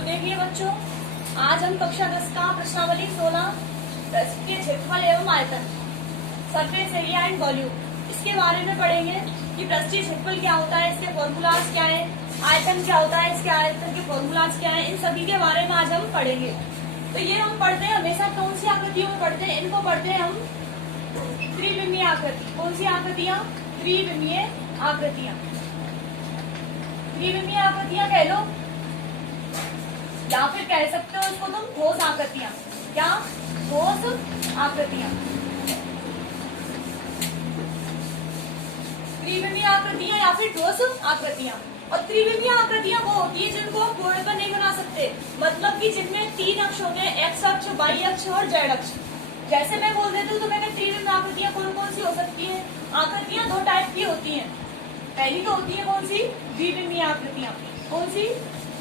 तो देखिए बच्चों, आज हम कक्षा 10 का प्रश्नावली 16 पृष्ठीय क्षेत्रफल एवं आयतन सरफेस एरिया एंड वॉल्यूम इसके बारे में पढ़ेंगे कि पृष्ठीय क्षेत्रफल क्या होता है, इसके फॉर्मूलाज क्या है, आयतन क्या होता है, इसके आयतन के फॉर्मूलाज क्या है, इन सभी के बारे में आज हम पढ़ेंगे। तो ये हम पढ़ते हैं हमेशा कौन सी आकृतियों में पढ़ते हैं, इनको पढ़ते हैं हम त्रिविमीय आकृति। कौन सी आकृतियां? त्रिविमीय आकृतियां। त्रिविमीय आकृतियां कह लो या फिर कह सकते हो इसको तुम ठोस आकृतियां। क्या? ठोस आकृतियां। त्रिविमीय आकृतियां या फिर ठोस आकृतियां। और त्रिविमीय आकृतियां वो होती है जिनको हम बोर्ड पर नहीं बना सकते, मतलब कि जिनमें 3 अक्ष होते हैं, एक्स अक्ष, वाई अक्ष और जेड अक्ष। जैसे मैं बोल देती हूँ तुम्हें त्रिविमीय आकृतियां कौन कौन सी हो सकती है। आकृतियां 2 टाइप की होती हैं। पहली तो होती है कौन सी? द्विविमीय आकृतियां। कौन सी?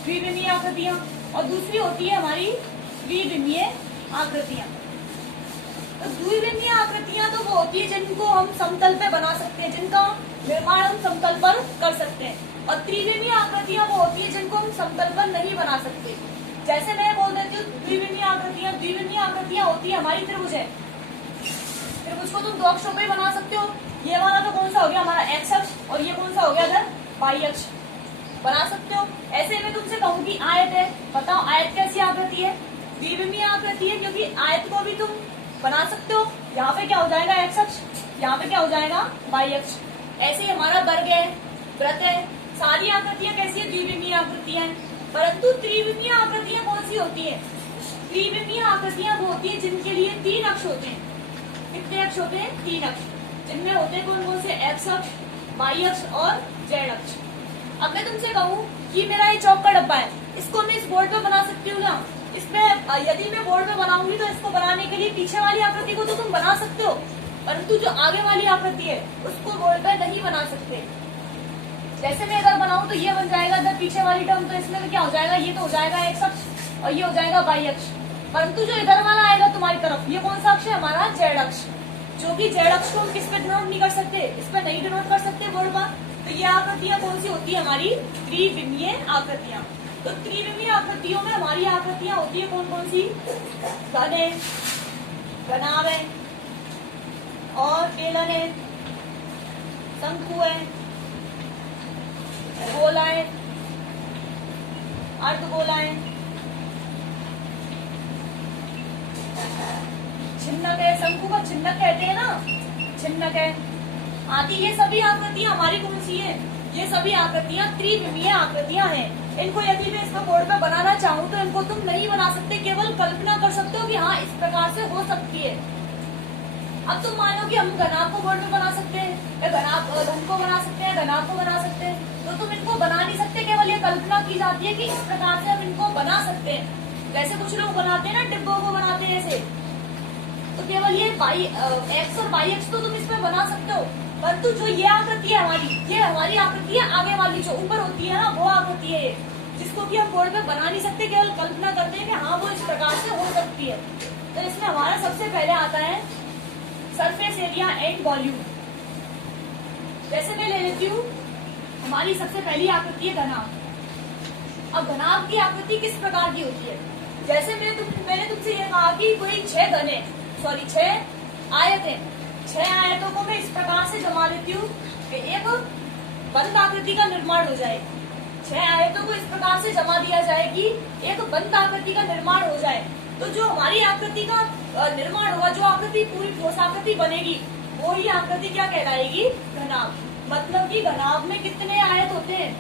द्विविमीय आकृतियां। और दूसरी होती है हमारी त्रिविमीय आकृतियां। तो द्विविमीय आकृतियां तो वो होती है जिनको हम समतल पे बना सकते हैं, जिनका निर्माण हम समतल पर कर सकते हैं। और त्रिविमीय आकृतियां वो होती है जिनको हम समतल पर नहीं बना सकते। जैसे मैं बोल देती हूँ द्विविमीय आकृतियां। द्विविमीय आकृतियां होती है हमारी त्रिभुज है। त्रिभुज को तुम 2 अक्षों पे बना सकते हो। ये वाला तो कौन सा हो गया हमारा एक्स अक्ष, और ये कौन सा हो गया इधर वाई अक्ष। बना सकते हो। ऐसे में तुमसे कहूँ कि आयत है, बताओ आयत कैसी आकृति है? द्विविमीय आकृति है, क्योंकि आयत को भी तुम बना सकते हो। यहाँ पे क्या हो जाएगा एक्स अक्ष, यहाँ पे क्या हो जाएगा वाई अक्ष। ऐसे ही हमारा वर्ग है, वृत्त है, सारी आकृतियां कैसी है? द्विविमीय आकृतियां हैं। परंतु त्रिविमीय आकृतियां कौन सी होती है? त्रिविमीय आकृतियां वो होती है जिनके लिए 3 अक्ष होते हैं। कितने अक्ष होते हैं? 3 अक्ष। जिनमें होते हैं कौन कौन से? एक्स अक्ष, वाई अक्ष और जेड अक्ष। अब मैं तुमसे कहूँ कि मेरा ये चौक का डब्बा है, इसको मैं इस बोर्ड पे बना सकती हूँ ना? इसमें यदि मैं बोर्ड पे बनाऊंगी तो इसको बनाने के लिए पीछे वाली आकृति को तो तुम बना सकते हो, परंतु जो आगे वाली आकृति है उसको बोर्ड पे नहीं बना सकते। जैसे मैं इधर बनाऊं तो ये बन जाएगा इधर पीछे वाली टर्म, तो इसमें तो क्या हो जाएगा? ये तो हो जाएगा एक्स अक्ष और ये हो जाएगा वाई अक्ष। परंतु जो इधर वाला आएगा तुम्हारी तरफ, ये कौन सा अक्ष है? हमारा जेड अक्ष। जो कि जेड अक्ष को हम किस पे डिनोट नहीं कर सकते, इस पे नहीं डिनोट कर सकते बोर्ड पर। तो ये आकृतियां कौन सी होती है? हमारी त्रिविमीय आकृतियां। तो त्रिविमीय आकृतियों में हमारी आकृतियां होती है कौन कौन सी? घन है, घनाभ है और बेलन है, शंकु है, गोला है, अर्धगोला है, छिन्नक है। शंकु को छिन्नक कहते हैं ना, छिन्नक है आदि। ये सभी आकृतियां हमारी कौन सी है? ये सभी आकृतियां त्रिविमीय आकृतियां हैं। इनको यदि मैं इसको बोर्ड पे बनाना चाहूँ तो इनको तुम नहीं बना सकते, केवल कल्पना कर सकते हो कि हाँ इस प्रकार से हो सकती है। अब तुम मानो कि हम घनाभ को बोर्ड पे बना सकते हैं, या घन को बना सकते हैं, घनाभ को बना सकते हैं, तो तुम इनको बना नहीं सकते। केवल ये कल्पना की जाती है कि इस प्रकार से हम इनको बना सकते हैं। जैसे कुछ लोग बनाते हैं ना, डिब्बों को बनाते हैं ऐसे, तो केवल ये एक्स और वाई एक्स तो तुम इसमें बना सकते हो। परंतु जो ये आकृति है हमारी, ये हमारी आकृति है आगे वाली जो ऊपर होती है ना, वो आकृति है जिसको कि हम बोर्ड पे बना नहीं सकते, केवल कल्पना करते हैं कि हाँ वो इस प्रकार से हो सकती है। तो इसमें हमारा सबसे पहले आता है सरफेस एरिया एंड वॉल्यूम। जैसे मैं ले लेती हूँ हमारी सबसे पहली आकृति है घनाभ। अब घनाभ की आकृति किस प्रकार की होती है? जैसे मैंने तुमसे ये कहा कि कोई 6 घन है, 6 आयत है। 6 आयतों को मैं इस प्रकार से जमा देती हूँ कि एक बंद आकृति का निर्माण हो जाए। 6 आयतों को इस प्रकार से जमा दिया जाए कि एक बंद आकृति का निर्माण हो जाए। तो जो हमारी आकृति का निर्माण होगा, जो आकृति पूरी ठोस आकृति बनेगी, वो ही आकृति क्या कहलाएगी? घनाभ। मतलब कि घनाभ में कितने आयत होते हैं?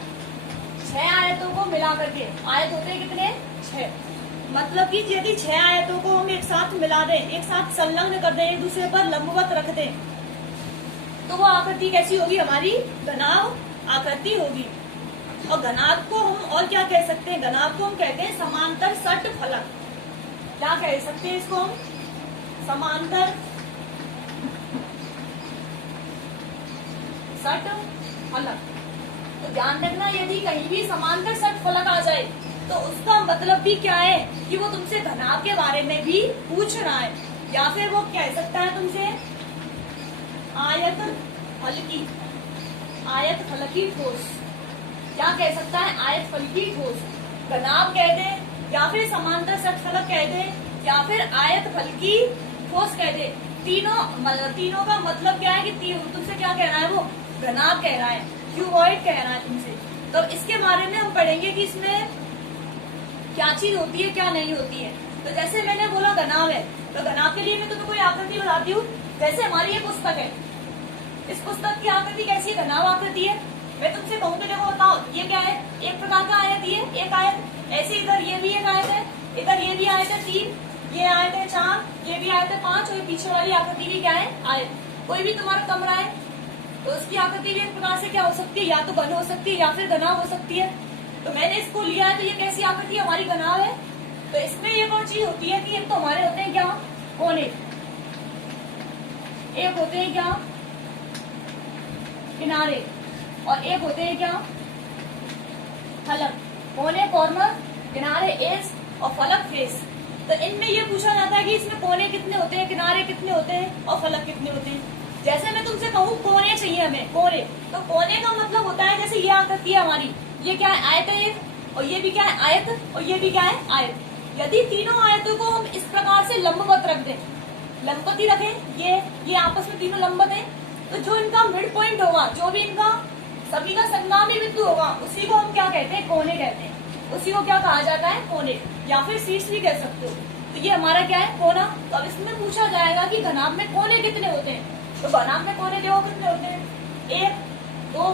6 आयतों को मिला करके आयत होते हैं कितने? 6। मतलब कि यदि 6 आयतों को हम एक साथ मिला दें, एक साथ संलग्न कर दें, एक दूसरे पर लंबवत रख दें, तो वो आकृति कैसी होगी? हमारी घनाभ आकृति होगी। और घनाभ को हम और क्या कह सकते हैं? घनाभ को हम कहते हैं समांतर सट फलक। क्या कह सकते हैं इसको हम? समांतर सट फलक। तो ध्यान रखना, यदि कहीं भी समांतर सट फलक आ जाए तो उसका मतलब भी क्या है कि वो तुमसे घनाभ के बारे में भी पूछ रहा है, या फिर वो कह सकता है तुमसे आयत फलकी, आयत फलकी ठोस। क्या कह सकता है? आयत फलकी ठोस। घनाभ कह दे या फिर समांतर षटफलक कह दे, या फिर आयत फल की ठोस कह दे। तीनों का मतलब क्या है कि तुमसे क्या कह रहा है, वो घनाभ कह रहा है, क्यूबॉइड कह रहा है तुमसे। तो इसके बारे में हम पढ़ेंगे कि इसमें क्या चीज होती है, क्या नहीं होती है। तो जैसे मैंने बोला घनाभ है, तो घनाभ के लिए मैं तुम्हें कोई आकृति बताती हूँ। जैसे हमारी ये पुस्तक है, इस पुस्तक की आकृति कैसी है, घनाभ आकृति है। मैं तुमसे कहूँ तो देखो बताओ ये क्या है, एक प्रकार का आयत, ये एक आयत। ऐसे इधर ये भी एक आयत है, इधर ये भी आयत है 3, ये आयत है 4, ये भी आयत है 5, और ये पीछे वाली आकृति भी क्या है, आयत। कोई भी तुम्हारा कमरा है तो उसकी आकृति भी एक प्रकार से क्या हो सकती है, या तो घन हो सकती है या फिर घनाभ हो सकती है। तो मैंने इसको लिया है, तो ये कैसी आकृति हमारी घनाभ है। तो इसमें एक और चीज होती है कि एक तो हमारे होते हैं क्या, कोने, एक होते हैं क्या, किनारे, और एक होते हैं क्या, फलक। कोने कॉर्नर, किनारे एज, और फलक फेस। तो इनमें ये पूछा जाता है कि इसमें कोने कितने होते हैं, किनारे कितने होते हैं, और फलक कितने होते हैं। जैसे मैं तुमसे कहूँ कोने चाहिए हमें, कोने, तो कोने का मतलब होता है जैसे ये आकृति है हमारी, ये क्या है, आयत है एक, और ये भी क्या है, आयत, और ये भी क्या है, आयत। यदि तीनों आयतों को हम इस प्रकार से लंबवत रख दें, लंबवत ही रखें, ये आपस में तीनों लंबवत हैं, तो जो इनका मिड पॉइंट होगा, जो भी इनका सभी का संगामी बिंदु होगा, उसी को हम क्या कहते हैं, कोने कहते हैं। उसी को क्या कहा जाता है, कोने, या फिर शीर्ष भी कह सकते हो। तो ये हमारा क्या है, कोना। तो अब इसमें पूछा जाएगा कि घनाभ में कोने कितने होते हैं। तो घनाभ में कोने देखो कितने होते हैं, 1 2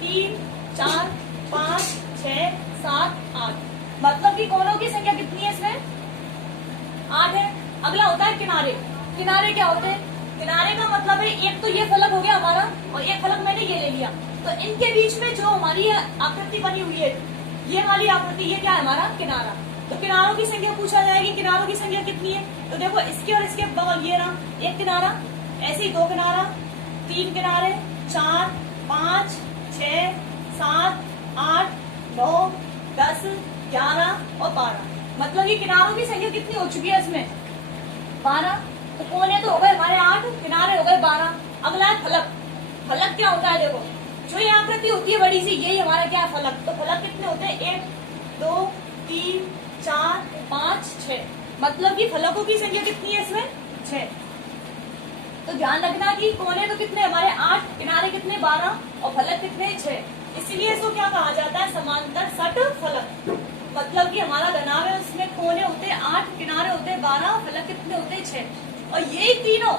3 4 5 6 7 8। मतलब कि कोनों की संख्या कितनी है इसमें, 8 है। अगला होता है किनारे। किनारे क्या होते हैं, किनारे का मतलब है एक तो ये फलक हो गया हमारा, और एक फलक मैंने ये ले लिया, तो इनके बीच में जो हमारी आकृति बनी हुई है, ये वाली आकृति, ये क्या है हमारा, किनारा। तो किनारों की संख्या पूछा जाएगी, किनारों की संख्या कितनी है। तो देखो इसके और इसके बगल ये रहा एक किनारा, ऐसे ही 2 किनारा, 3 किनारे, 4 5 6 7 8 9 10 11 और 12। मतलब कि किनारों की संख्या कितनी हो चुकी है इसमें, 12। तो कोने तो हो गए हमारे 8, किनारे हो गए 12। अगला है फलक। फलक क्या होता है, देखो जो ये आकृति होती है बड़ी सी, यही हमारा क्या है, फलक। तो फलक कितने होते हैं, 1 2 3 4 5 6। मतलब कि फलकों की संख्या कितनी है इसमें, 6। तो ध्यान रखना कि कोने तो कितने हमारे 8, किनारे कितने 12, और फलक कितने 6। इसीलिए इसको क्या कहा जाता है, समांतर षटफलक। मतलब कि हमारा घनाभ है, उसमें कोने होते हैं 8, किनारे होते हैं 12, फलक कितने होते हैं 6। और यही तीनों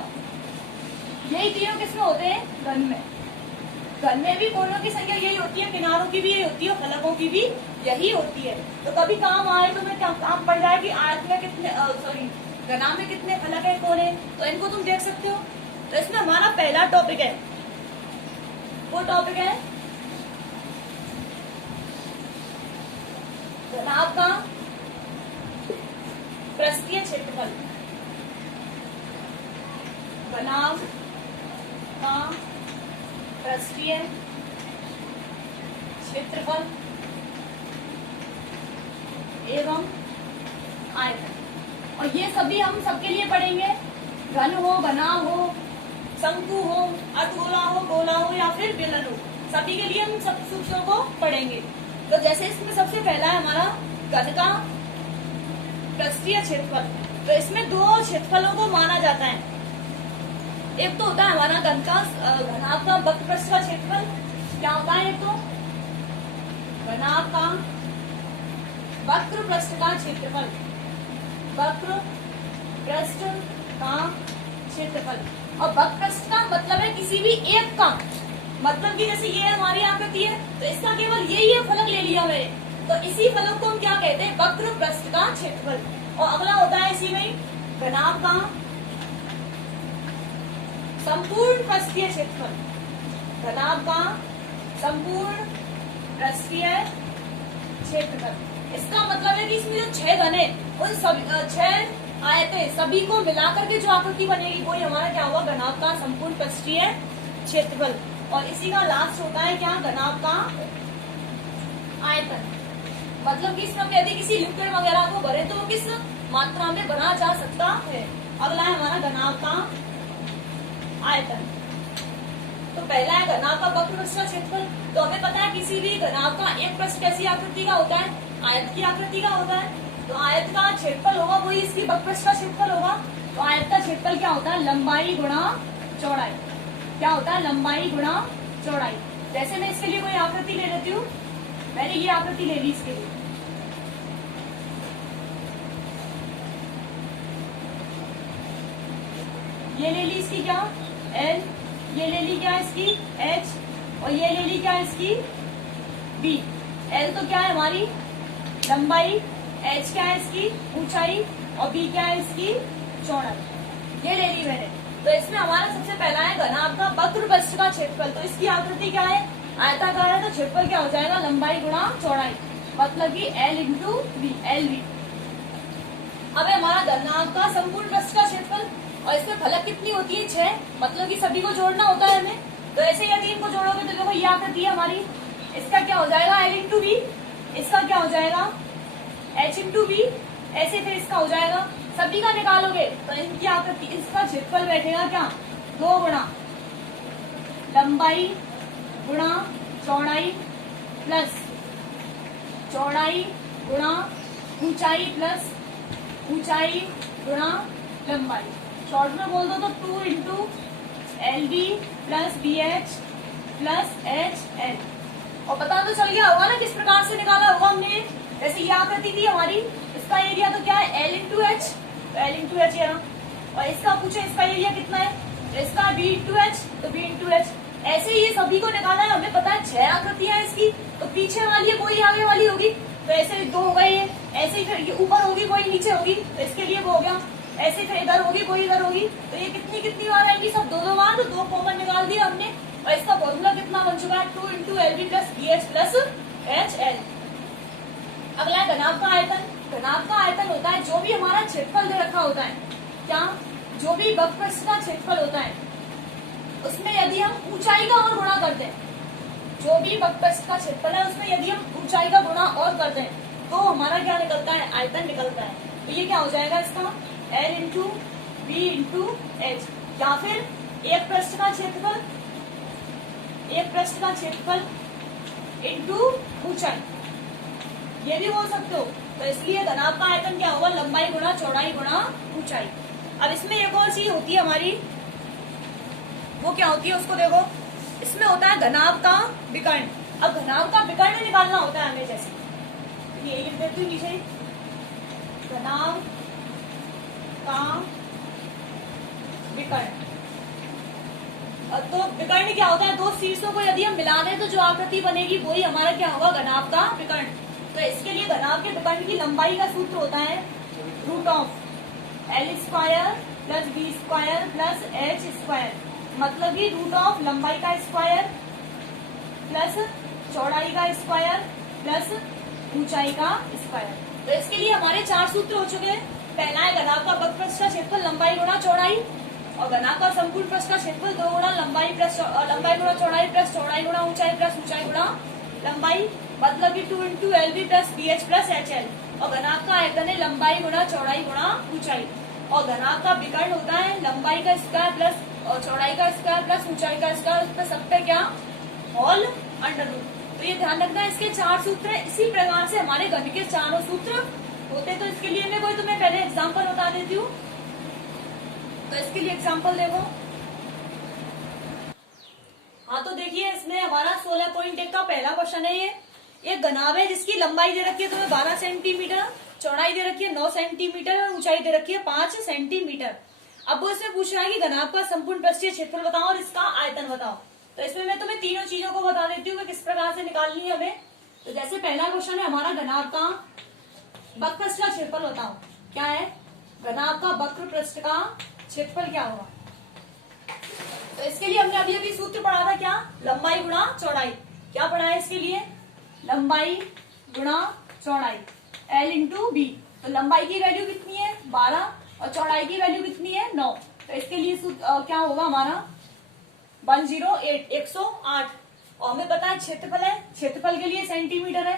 किसमें होते हैं, घन में। घन में भी कोनों की संख्या यही होती है, किनारों की भी यही होती है, फलकों की भी यही होती है। तो कभी काम आए तो मैं काम पड़ जाए कि आयत में कितने, घनाभ में कितने फलक है, कोने, तो इनको तुम देख सकते हो। तो इसमें हमारा पहला टॉपिक है, वो टॉपिक है घनाभ का पृष्ठीय क्षेत्रफल। घनाभ का पृष्ठीय क्षेत्रफल एवं आयतन। और ये सभी हम सबके लिए पढ़ेंगे, घन हो, घनाभ हो, शंकु हो, अर्धगोला हो, गोला हो, या फिर बेलन हो, सभी के लिए हम सब सूत्रों को पढ़ेंगे। तो जैसे इसमें सबसे पहला है हमारा घन का पृष्ठीय क्षेत्रफल। तो इसमें 2 क्षेत्रफलों को माना जाता है। एक तो होता है हमारा घनाभ का वक्र पृष्ठ का क्षेत्रफल। क्या होता है, एक तो घनाभ का वक्र पृष्ठ का क्षेत्रफल, वक्र पृष्ठ का क्षेत्रफल। और वक्र पृष्ठ का मतलब है किसी भी एक का, मतलब कि जैसे ये हमारी आकृति है, तो इसका केवल यही है फलक ले लिया मैंने, तो इसी फलक को हम क्या कहते हैं, वक्र पृष्ठ का क्षेत्रफल। और अगला होता है इसी में घनाभ का संपूर्ण पृष्ठीय क्षेत्रफल। घनाभ का संपूर्ण पृष्ठीय क्षेत्रफल। इसका मतलब है कि इसमें जो 6 घन है, उन सभी 6 आयतें सभी को मिलाकर के जो आकृति बनेगी, वही हमारा क्या हुआ, घनाभ का संपूर्ण पृष्ठीय क्षेत्रफल। और इसी का लास्ट होता है क्या, घनाभ का आयतन। मतलब कि इसमें यदि किसी लिक्विड वगैरह को भरे तो वो किस मात्रा में बना जा सकता है। अगला है हमारा घनाभ का आयतन। तो पहला है घनाभ का वक्र पृष्ठ का क्षेत्रफल। तो हमें पता है किसी भी घनाभ का एक पृष्ठ कैसी आकृति का होता है, आयत की आकृति का होता है। तो आयत का क्षेत्रफल होगा वही इसकी बकपृष्ठ का क्षेत्रफल होगा। तो आयत का क्षेत्रफल क्या होता है? लंबाई गुणा चौड़ाई। क्या होता है? लंबाई गुणा चौड़ाई। जैसे मैं इसके लिए कोई आकृति ले लेती हूँ, मैंने ये आकृति ले ली इसके लिए, ये ले ली इसकी क्या L, ये ले ली क्या इसकी H, और ये ले ली क्या इसकी B। L तो क्या है हमारी लंबाई, H क्या है इसकी ऊंचाई, और B क्या है इसकी चौड़ाई। ये ले ली मैंने। तो इसमें हमारा सबसे पहला है घनाभ का वक्रपृष्ठ का क्षेत्रफल। तो इसकी आकृति क्या है? आयताकार है, तो क्षेत्रफल क्या हो जाएगा? लंबाई गुणा चौड़ाई, मतलब कि L इंटू B, LV। अब है हमारा घनाभ का संपूर्ण पृष्ठ का क्षेत्रफल, और इसमें फलक कितनी होती है? 6, मतलब कि सभी को जोड़ना होता है हमें। तो ऐसे यदि इनको जोड़ोगे तो देखो ये आकृति है हमारी, इसका क्या हो जाएगा? L इंटू B, इसका क्या हो जाएगा? H इंटू B, ऐसे फिर इसका हो जाएगा। सभी का निकालोगे तो इनकी आकृति, इसका क्षेत्रफल बैठेगा क्या? 2 गुणा लंबाई गुणा चौड़ाई प्लस चौड़ाई गुणा ऊंचाई प्लस ऊंचाई गुणा लंबाई। शॉर्ट में बोल दो तो 2 into LB plus BH plus HL। और पता तो चल गया होगा ना किस प्रकार से निकाला होगा हमने। जैसे ये आकृति थी हमारी, इसका एरिया तो क्या है? L इंटू H, तो L इंटू H ये रहा। और इसका पूछे इसका एरिया कितना है? तो इसका B इंटू H, तो B इंटू H। ऐसे ही ये सभी को निकाला है। हमें पता है 6 आकृतियां हैं इसकी, तो पीछे वाली है कोई आगे वाली होगी, तो ऐसे 2 हो गए ये। ऐसे ही फिर ये ऊपर होगी कोई नीचे होगी, तो इसके लिए वो हो गया। ऐसे फिर इधर होगी कोई इधर होगी, तो ये कितनी बार आएंगी? सब 2 बार। तो 2 कॉमन निकाल दिया हमने। और इसका फॉर्मूला कितना बन चुका है? 2 into LB plus BH plus HL। अगला है घनाभ का आयतन। घनाभ का आयतन होता है जो भी हमारा क्षेत्रफल दे रखा होता है, क्या? जो भी वक्रपृष्ठ का क्षेत्रफल होता है, उसमें यदि हम ऊंचाई का और गुणा करते हैं, जो भी वक्रपृष्ठ का क्षेत्रफल है उसमें यदि हम ऊंचाई का गुणा और करते हैं, तो हमारा क्या निकलता है? आयतन निकलता है। तो ये क्या हो जाएगा इसका? L into B into H। या फिर एक पृष्ठ का क्षेत्रफल, एक पृष्ठ का क्षेत्रफल इंटू ऊंचाई, ये भी बोल सकते हो। तो इसलिए घनाभ का आयतन क्या होगा? लंबाई गुणा चौड़ाई गुणा ऊंचाई। अब इसमें एक और चीज होती है हमारी, वो क्या होती है उसको देखो। इसमें होता है घनाभ का विकर्ण। अब घनाभ का विकर्ण निकालना होता है हमें। जैसे ये लिख देती हूँ नीचे, घनाभ का विकर्ण। तो विकर्ण क्या होता है? 2 शीर्षों को यदि हम मिला दें तो जो आकृति बनेगी वही हमारा क्या होगा? घनाभ का विकर्ण। तो इसके लिए घनाभ के विकर्ण की लंबाई का सूत्र होता है root of L square plus B square plus H square, मतलब कि रूट ऑफ लंबाई का स्क्वायर प्लस चौड़ाई का स्क्वायर प्लस ऊंचाई का स्क्वायर। तो इसके लिए हमारे 4 सूत्र हो चुके हैं। पहला है घनाभ का वक्रपृष्ठ का क्षेत्रफल लंबाई गुणा चौड़ाई, और घनाभ का संपूर्ण पृष्ठ का क्षेत्रफल 2 गुणा लंबाई गुणा चौड़ाई प्लस चौड़ाई गुणा ऊंचाई प्लस ऊंचाई गुणा लंबाई, मतलब कि 2 into LB plus BH plus HL। और घनाभ का आयतन है लंबाई गुणा चौड़ाई गुणा ऊंचाई। और घनाभ का विकर्ण होता है लंबाई का स्क्वायर प्लस चौड़ाई का स्क्वायर प्लस ऊंचाई का स्क्वायर, उस पर सब पे क्या? Whole under root. तो ये ध्यान रखना है, इसके 4 सूत्र है। इसी प्रकार से हमारे घन के 4 सूत्र होते। तो इसके लिए मैं कोई तुम्हें पहले एग्जाम्पल बता देती हूँ। तो इसके लिए एग्जाम्पल देखो। हाँ, तो देखिए इसमें हमारा 16.1 का पहला क्वेश्चन है। ये एक घनाभ है जिसकी लंबाई दे रखी है तुम्हें 12 सेंटीमीटर, चौड़ाई दे रखी है 9 सेंटीमीटर और ऊंचाई दे रखी है 5 सेंटीमीटर। अब वो इसमें पूछ रहा है कि घनाभ का संपूर्ण पृष्ठीय क्षेत्रफल बताओ और इसका आयतन बताओ। तो इसमें मैं तुम्हें तीनों चीजों को बता देती हूँ कि किस प्रकार से निकालनी है हमें। तो जैसे पहला क्वेश्चन है हमारा घनाभ का वक्रपृष्ठ का क्षेत्रफल बताओ। क्या है? घनाभ का वक्रपृष्ठ का क्षेत्रफल क्या होगा? तो इसके लिए हमने अभी अभी सूत्र पढ़ा था, क्या? लंबाई गुणा चौड़ाई। क्या पढ़ा है इसके लिए? लंबाई गुणा चौड़ाई L इंटू B। तो लंबाई की वैल्यू कितनी है? 12 और चौड़ाई की वैल्यू कितनी है? 9। तो इसके लिए क्या होगा हमारा? 108, 108। और हमें पता है क्षेत्रफल है, क्षेत्रफल के लिए सेंटीमीटर है,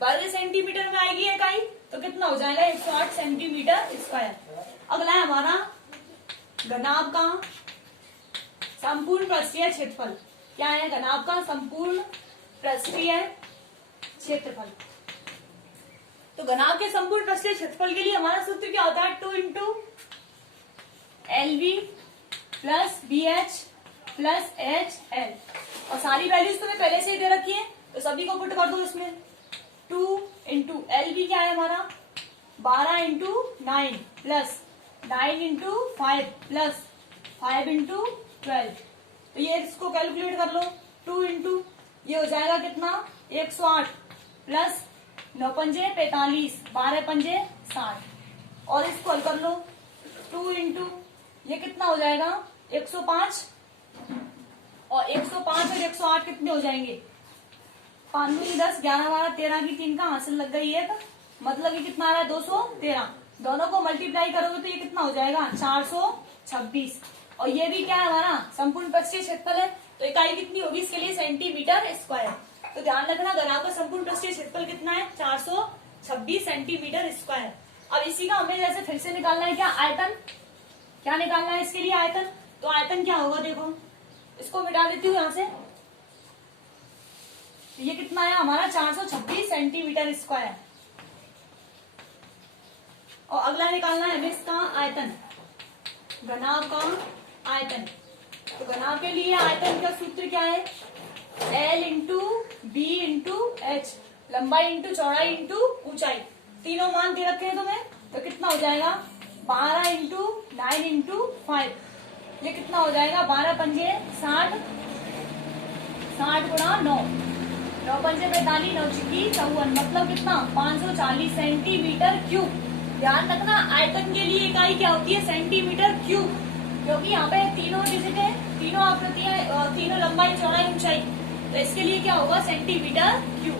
वर्ग सेंटीमीटर में आएगी इकाई, तो कितना हो जाएगा? 108 सेंटीमीटर स्क्वायर। अगला है हमारा घनाभ का संपूर्ण पृष्ठीय क्षेत्रफल। क्या है? घनाभ का संपूर्ण पृष्ठीय क्षेत्रफल। तो घनाभ के संपूर्ण पृष्ठीय क्षेत्रफल के लिए हमारा सूत्र क्या होता है, 2 into LV plus BH plus HL। और सारी वैल्यूज तुम्हें पहले से ही दे रखी है, तो सभी को पुट कर दो इसमें। 2 इंटू LV क्या है हमारा 12 into 9 plus 9 into 5 plus 5 into 12। तो ये इसको कैलकुलेट कर लो। 2 इंटू ये हो जाएगा कितना 108 प्लस 9 पंजे 45, 12 पंजे 60। और इसको हल कर लो। 2 इंटू ये कितना हो जाएगा 105, और 105 और 108 कितने हो जाएंगे 5 दूनी 10, 11 12 13 की 3 का हासिल लग गई है, मतलब ये कितना आ रहा है 213। दोनों को मल्टीप्लाई करोगे तो ये कितना हो जाएगा 426। और ये भी क्या है हमारा संपूर्ण पृष्ठीय क्षेत्रफल है, तो इकाई कितनी होगी इसके लिए सेंटीमीटर स्क्वायर। तो ध्यान रखना घनाभ का संपूर्ण पृष्ठीय क्षेत्रफल कितना है 426 सेंटीमीटर स्क्वायर। अब इसी का हमें जैसे फिर से निकालना है क्या आयतन, क्या निकालना है इसके लिए आयतन। तो आयतन क्या होगा देखो, इसको मिटा देती हूँ यहाँ से। ये कितना है हमारा 426 सेंटीमीटर स्क्वायर। और अगला निकालना है हमें इसका आयतन, घनाभ का आयतन। तो घनाभ के लिए आयतन का सूत्र क्या है, L into B into H, लंबाई इंटू चौड़ाई इंटू ऊंचाई। तीनों मान दे रखे हैं तुम्हें, तो कितना हो जाएगा 12 इंटू 9 इंटू 5। ये कितना हो जाएगा 12 पंजे 60, 60 गुणा 9, 9 पंजे 45, 9 छिकी 54, मतलब कितना 540 सेंटीमीटर क्यूब। ध्यान रखना आयतन के लिए इकाई क्या होती है सेंटीमीटर क्यूब, क्योंकि यहाँ पे तीनों डिजिट है, तीनों आकृतियां, तीनों लंबाई चौड़ाई ऊंचाई, तो इसके लिए क्या होगा सेंटीमीटर क्यूब।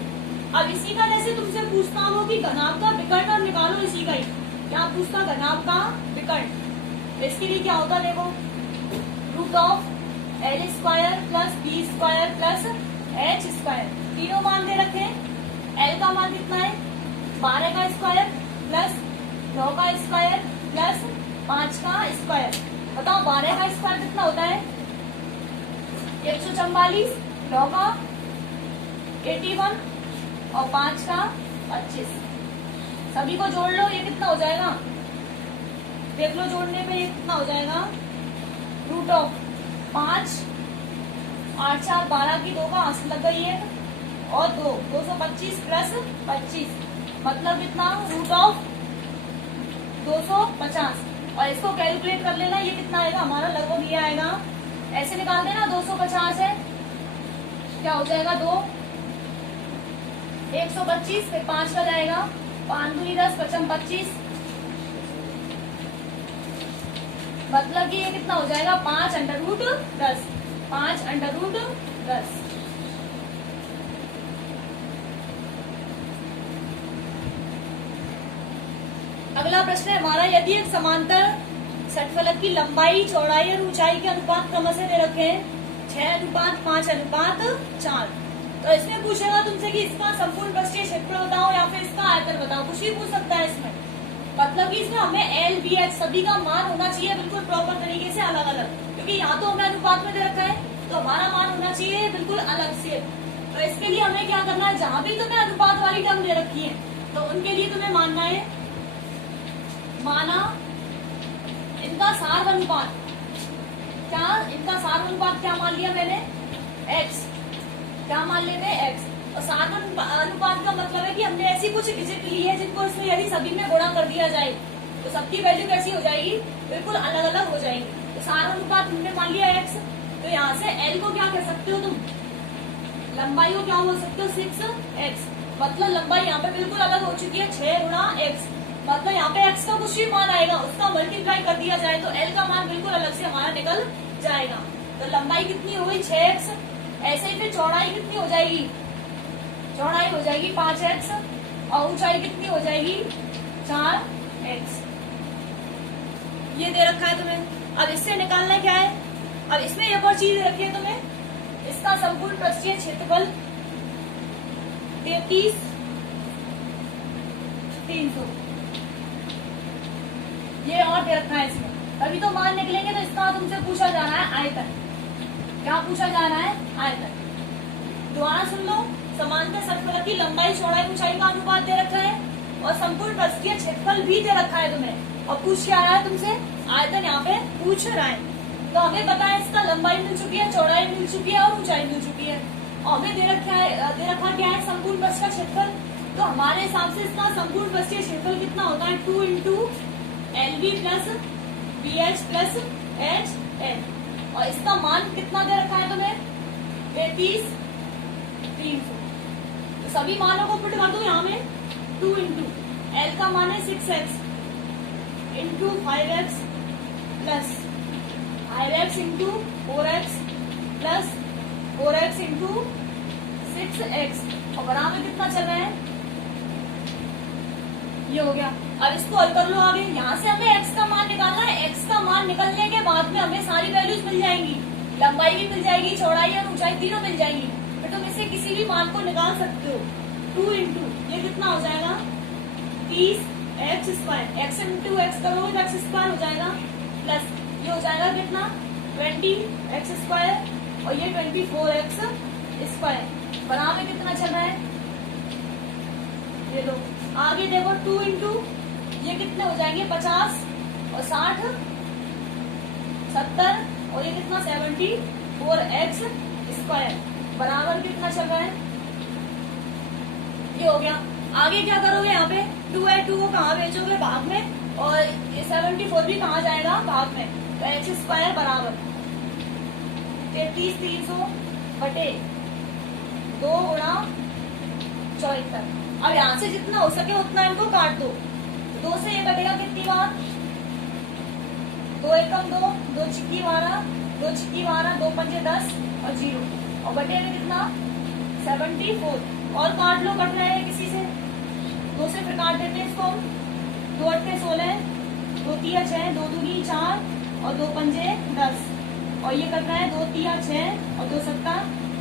अब इसी का जैसे तुमसे पूछता हूँ कि घनाभ का विकर्ण और निकालो इसी का ही, क्या पूछता घनाभ का विकर्ण। तो इसके लिए क्या होता देखो, root of L square plus B square plus H square. तीनों मान दे रखे हैं। L का मान कितना है 12 का स्क्वायर प्लस 9 का स्क्वायर प्लस 5 का स्क्वायर। बताओ 12 का स्क्वायर कितना होता है 144, 9 का 81 और 5 का 25। सभी को जोड़ लो, ये कितना हो जाएगा देख लो, जोड़ने पे ये कितना हो जाएगा रूट ऑफ 5, 8 4 12 की 2 का हासिल लग गई है, और 2 225 प्लस 25, मतलब कितना रूट ऑफ 250। और इसको कैलकुलेट कर लेना, ये कितना आएगा हमारा लगभग ये आएगा, ऐसे निकाल देना 250 है, क्या हो जाएगा 2 125, फिर 5 का जाएगा 5 दूनी 10 55 25, मतलब कि ये कितना हो जाएगा 5 अंडर रूट 10, 5 अंडर रूट 10। अगला प्रश्न है हमारा, यदि एक समांतर षटफलक की लंबाई चौड़ाई और ऊंचाई के अनुपात क्रमशः दे रखे हैं 6:5:4, तो इसमें पूछेगा तुमसे कि इसका संपूर्ण पृष्ठीय क्षेत्रफल बताओ या फिर इसका आयतन बताओ, कुछ भी पूछ सकता है इसमें। मतलब कि इसमें हमें L B H सभी का मान होना चाहिए बिल्कुल प्रॉपर तरीके से अलग अलग, क्योंकि यहाँ तो हमें अनुपात में दे रखा है, तो हमारा मान होना चाहिए बिल्कुल अलग से। तो इसके लिए हमें क्या करना है, जहां भी तुम्हें अनुपात वाली टर्म दे रखी है तो उनके लिए तुम्हें मानना है, माना इनका सार अनुपात, क्या इनका सार अनुपात क्या मान लिया मैंने x, क्या मान लेते हैं x। और सार अनुपात का मतलब है कि हमने ऐसी कुछ डिजिट ली है जिनको इसमें यदि सभी में गुणा कर दिया जाए तो सबकी वैल्यू कैसी हो जाएगी, बिल्कुल अलग अलग हो जाएगी। तो सार अनुपात हमने मान लिया x, तो यहाँ से L को क्या कह सकते हो तुम, लंबाई को क्या बोल सकते हो 6x, मतलब लंबाई यहाँ पे बिल्कुल अलग हो चुकी है 6 गुणा x, मतलब यहाँ पे x का कुछ भी मान आएगा उसका मल्टीप्लाई कर दिया जाए तो L का मान बिल्कुल अलग से हमारा निकल जाएगा। तो लंबाई कितनी हो गई 6x, ऐसे ही फिर चौड़ाई कितनी हो जाएगी, चौड़ाई हो जाएगी 5x, और ऊंचाई कितनी हो जाएगी 4x। ये दे रखा है तुम्हें। अब इससे निकालना क्या है, अब इसमें एक और चीज रखी है तुम्हें, इसका संपूर्ण पृष्ठीय क्षेत्रफल 33,300, ये और दे रखा है इसमें, तभी तो मान निकलेंगे। तो इसका तुमसे पूछा जा रहा है आयतन, क्या पूछा जा रहा है आयतन। दोबारा सुन लो, समांतर षटफलक की लंबाई चौड़ाई ऊंचाई का अनुपात दे रखा है और संपूर्ण पृष्ठ का क्षेत्रफल भी दे रखा है तुम्हें, और पूछ क्या रहा है तुमसे, आयतन यहाँ पे पूछ रहा है। तो हमें पता है इसका लंबाई मिल चुकी है, चौड़ाई मिल चुकी है और ऊंचाई मिल चुकी है, और हमें दे रखा क्या है, संपूर्ण पृष्ठ का क्षेत्रफल। तो हमारे हिसाब से इसका संपूर्ण पृष्ठ का क्षेत्रफल कितना होता है, 2 into LB plus BH plus HL, और इसका मान कितना दे रखा है तुम्हें, 33,300। तो सभी मानों को पुट कर दो यहाँ में, 2 इंटू L का मान है 6x into 5x plus 5x into 4x plus 4x into 6x, और बराबर कितना चल रहा है, ये हो गया। अब इसको हल कर लो आगे, यहाँ से हमें x का मान निकालना है। x का मान निकलने के बाद में हमें सारी वैल्यूज मिल जाएंगी, लंबाई भी मिल जाएगी, चौड़ाई और ऊंचाई तीनों मिल जाएगी। फिर तुम इसे किसी भी मान को निकाल सकते हो। 2 इंटू ये कितना हो जाएगा, 30x square, x into x करोगे तो x स्क्वायर हो जाएगा, प्लस ये हो जाएगा कितना, 20x स्क्वायर, और ये 24x स्क्वायर, बराबर कितना चल रहा है, ये लो। आगे देखो 2 इंटू ये कितने हो जाएंगे, 50 और 60 70, और ये कितना 74x स्क्वायर, बराबर कितना चल रहा है, ये हो गया। आगे क्या करोगे, यहाँ पे 2 है, 2 को कहाँ भेजोगे, भाग में, और ये 74 भी कहाँ जाएगा, भाग में, तो x स्क्वायर बराबर 33,300 बटे 2 गुणा 74। अब यहाँ से जितना हो सके उतना इनको काट दो, 2 से ये कटेगा कितनी बार, 2 एकम 2, 2 छिक्की 12, 2 छिक्की 12, 2 पंजे 10 और 0, और बटे में कितना 74, और काट लो, कट रहा है किसी से, 2 से फिर काट देते हैं इसको, 2 अट्ठे 16, 2 तिया 6, 2 दूनी 4 और 2 पंजे 10, और ये कट रहा है 2 तिया 6 और 2 सत्ता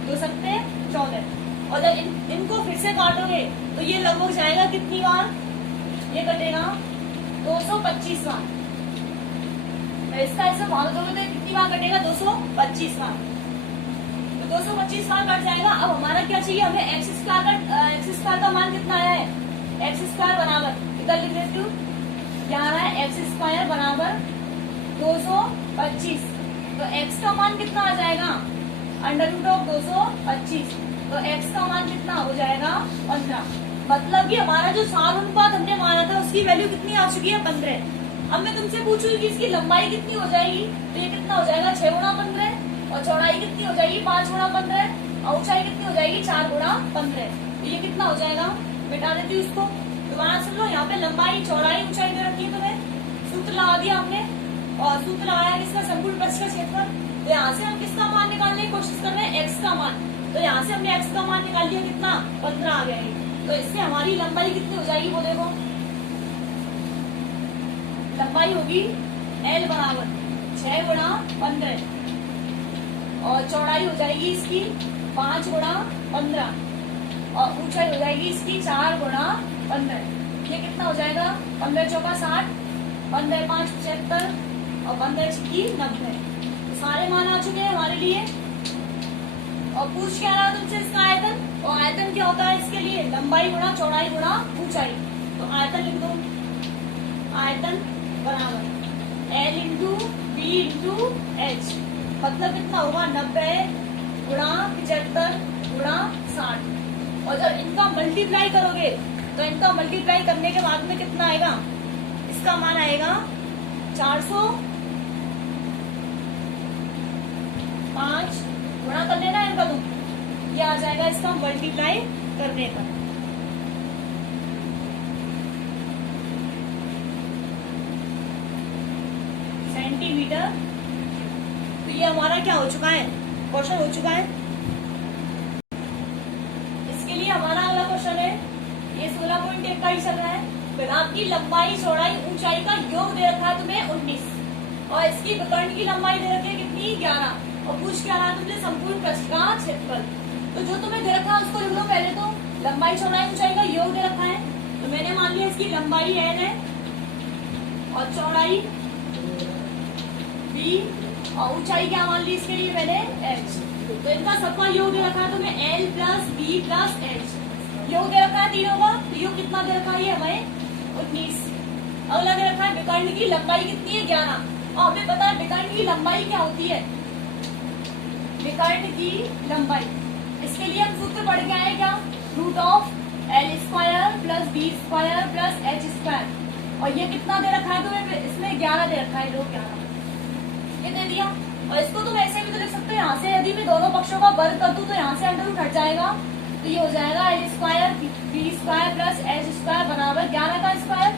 2 सत्ते 14, और जब इनको फिर से काटोगे तो ये लगभग जाएगा कितनी बार, ये कटेगा 225 बार। तो इसका ऐसा भाग दोगे तो कितनी बार कटेगा, 225 बार। तो 225 बार कट जाएगा। अब हमारा क्या चाहिए, हमें एक्स स्क्वायर का मान कितना है, एक्स स्क्वायर बराबर इधर लिख देती हूँ, यहाँ है एक्स स्क्वायर बराबर 225। तो एक्स का मान कितना आ जाएगा, अंडर रूट ऑफ 225, तो x का मान कितना हो जाएगा 15। मतलब कि हमारा जो सार अनुपात हमने माना था उसकी वैल्यू कितनी आ चुकी है, 15। अब मैं तुमसे पूछूंगी कि इसकी लंबाई कितनी हो जाएगी, तो ये कितना हो जाएगा 6 गुणा 15, और चौड़ाई कितनी हो जाएगी 5 गुणा 15, और ऊंचाई कितनी हो जाएगी 4 गुणा 15। तो ये कितना हो जाएगा, मिटा देती हूँ उसको, दोबारा सुन लो। यहाँ पे लंबाई चौड़ाई ऊंचाई दे रखी है तुम्हें, सूत्र लगा दिया हमने, और सूत्र लगाया किसका, संपूर्ण पृष्ठ का क्षेत्रफल। तो यहाँ से हम किसका मान निकालने की कोशिश कर रहे हैं, एक्स का मान। तो यहाँ से हमने x का मान निकाल लिया, कितना 15 आ गया है। तो इससे हमारी लंबाई कितनी हो जाएगी, वो देखो, लंबाई होगी L बराबर 6 गुणा 15, और चौड़ाई हो जाएगी इसकी 5 गुणा 15, और ऊंचाई हो जाएगी इसकी 4 गुणा 15। ये कितना हो जाएगा, 15 चौका 60, 15 5 75, और 15 छिक्की 90। सारे मान आ चुके हैं हमारे लिए। और पूछ क्या रहा तुमसे, इसका आयतन, और आयतन क्या होता है इसके लिए, लंबाई गुणा चौड़ाई गुणा ऊंचाई। तो आयतन लिख दो, आयतन बराबर L into B into H, मतलब कितना होगा 90 गुणा 75 गुणा 60। और जब इनका मल्टीप्लाई करोगे तो इनका मल्टीप्लाई करने के बाद में कितना आएगा, इसका मान आएगा 405 गुणा कर लेना इनका, तुम ये आ जाएगा इसका मल्टीप्लाई करने पर। सेंटीमीटर। तो ये हमारा क्या हो चुका है, क्वेश्चन हो चुका है। इसके लिए हमारा अगला क्वेश्चन है, ये 16.1 का ही चल रहा है। विधान की लंबाई चौड़ाई ऊंचाई का योग दे रखा है तुम्हें 19, और इसकी विकर्ण की लंबाई दे रखी है कितनी 11, और पूछ क्या रहा है तुमने, संपूर्ण पृष्ठ का क्षेत्रफल। तो जो तुम्हें दे रखा है उसको लिख लो पहले, तो लंबाई चौड़ाई ऊंचाई का योग दे रखा है। तो मैंने मान लिया इसकी लंबाई L है और चौड़ाई B, और ऊंचाई क्या मान ली इसके लिए मैंने H। तो इनका सबका योग दे रखा है तुम्हें L plus B plus H। योग दे रखा है तीनों का, तो योग कितना दे रखा है हमें 19। अगला दे रखा है विकर्ण की लंबाई कितनी है 11। और हमें पता है विकर्ण की लंबाई क्या होती है, विकर्ण की लंबाई, इसके लिए हम सूत्र पढ़ के आए क्या, root of L square plus B square plus H square. और ये कितना दे रखा है तुम्हें, इसमें 11 दे रखा है, 11 ये दे दिया। और इसको तुम ऐसे भी तो लिख सकते हो, यहाँ से यदि मैं दोनों पक्षों का वर्ग कर दूं तो यहाँ से अंडर रूट हट जाएगा, तो ये हो जाएगा L square B square plus H square बराबर 11 का स्क्वायर।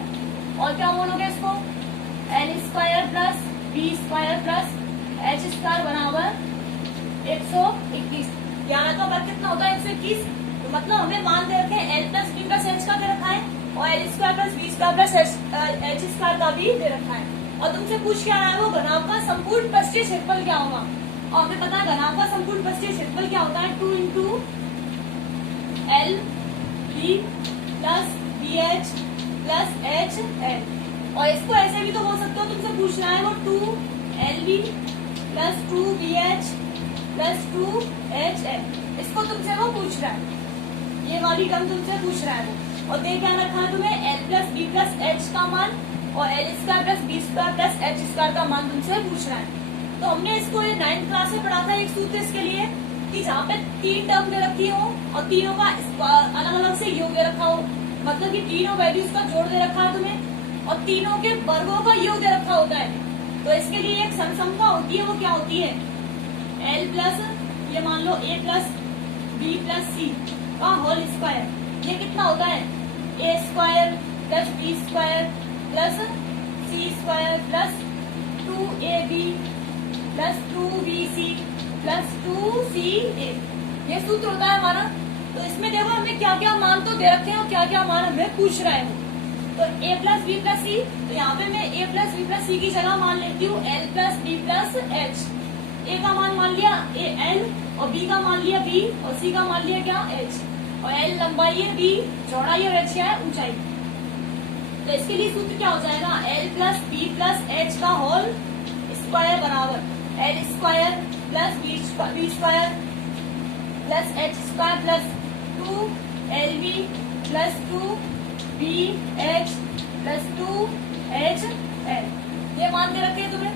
और क्या बोलोगे इसको, L square plus B square plus H square बराबर 121। 11 का वर्ग कितना होता है 121। तो मतलब हमें मान दे रखे हैं L plus B plus H का दे रखा है, और L square plus B square plus H square का भी दे रखा है। और तुमसे पूछ क्या रहा है, वो घनाभ का संपूर्ण पृष्ठीय क्षेत्रफल क्या होगा। और हमें पता है घनाभ का संपूर्ण पृष्ठीय क्षेत्रफल क्या होता है, 2 into L B plus BH plus H L। और इसको ऐसे भी तो बोल सकते हो, तुमसे पूछ रहा है वो 2 LB plus 2 BH plus 2 HL, इसको तुमसे वो पूछ रहा है, ये वाली टर्म तुमसे पूछ रहा है वो। और दे क्या रखा है तुम्हें, L plus B plus H का मान और L square plus B square plus H square का मान तुमसे पूछ रहा है। तो हमने इसको ये 9th क्लास में पढ़ा था एक सूत्र इसके लिए, कि जहाँ पे 3 टर्म दे रखी हो और तीनों का अलग अलग से योग दे रखा हो, मतलब कि तीनों वैल्यूज का जोड़ दे रखा है तुम्हें, और तीनों के वर्गों का योग दे रखा होता है। तो इसके लिए एक समसंख्या होती है, वो क्या होती है, L प्लस ये मान लो A plus B plus C का होल स्क्वायर, ये कितना होता है A square plus B square plus C square plus 2AB plus 2BC plus 2CA, ये सूत्र होता है हमारा। तो इसमें देखो हमें क्या क्या मान तो दे रखे हैं और क्या क्या मान हमें पूछ रहे हैं। तो A plus B plus C, तो यहाँ पे मैं A plus B plus C की जगह मान लेती हूँ L plus B plus H। A का मान लिया L, और B का मान लिया B, और C का मान लिया क्या H। और L लंबाई है, B चौड़ाई और H क्या है ऊंचाई। तो इसके लिए सूत्र क्या हो जाएगा, L plus B plus H का होल स्क्वायर बराबर L square plus B square plus H square plus 2LB plus 2BH plus 2HL, ये मान दे रखे हैं तुम्हें।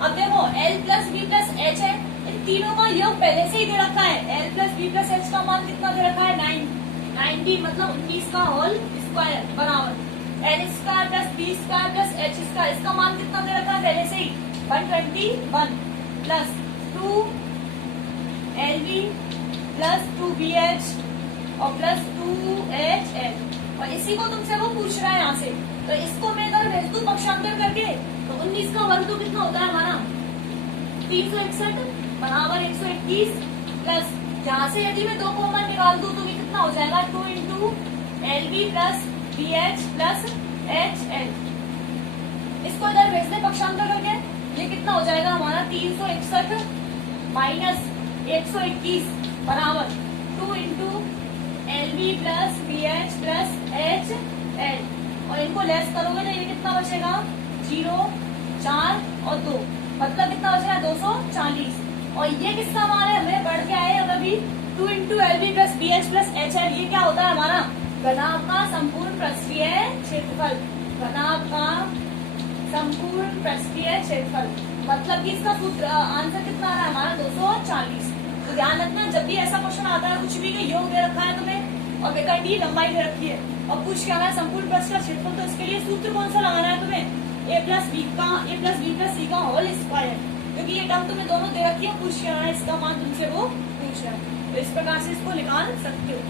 अब देखो L plus B plus H है, इन तीनों का योग पहले से ही दे रखा है। L plus B plus H का मान कितना दे रखा है 19 मतलब 19 का होल स्क्वायर बराबर L square plus B square plus H square, इसका मान कितना दे रखा है पहले से ही 121 प्लस 2LB प्लस 2BH और प्लस 2HL, और इसी को तुमसे वो पूछ रहा है यहाँ से। तो इसको मैं अगर भेज दूं पक्षांतर करके, तो 19 का वर्ग तो कितना होता है हमारा 361 बराबर 121 प्लस यहाँ से यदि मैं 2 कॉमन निकाल दूं तो ये कितना हो जाएगा 2 into LB plus BH plus HL। इसको इधर भेज दे पक्षांतर करके, ये कितना हो जाएगा हमारा 361 माइनस 121 बराबर 2 into LB plus BH plus HL, और इनको लेस करोगे तो ये कितना बचेगा 0 4 और 2, मतलब कितना बचेगा 240। और ये किसका मान है, हमें बढ़ के आए अभी 2 into LB plus BH plus HL, ये क्या होता है हमारा घनाभ का संपूर्ण पृष्ठीय क्षेत्रफल, घनाभ का संपूर्ण पृष्ठीय क्षेत्रफल, मतलब कि इसका सूत्र आंसर कितना आ रहा है हमारा 240। तो ध्यान रखना जब भी ऐसा क्वेश्चन आता है कुछ भी का योग दे रखा है तुम्हें और विकर्ण की लंबाई दे रखी है और पूछ क्या है संपूर्ण पृष्ठ का क्षेत्रफल, तो इसके लिए सूत्र कौन सा लगाना है तुम्हें A plus B plus C का होल स्क्वायर, क्योंकि ये टर्म तुम्हें दोनों दे रखी है, पूछ क्या है इसका मान तुमसे वो पूछ रहा है। तो इस प्रकार से इसको निकाल सकते हो।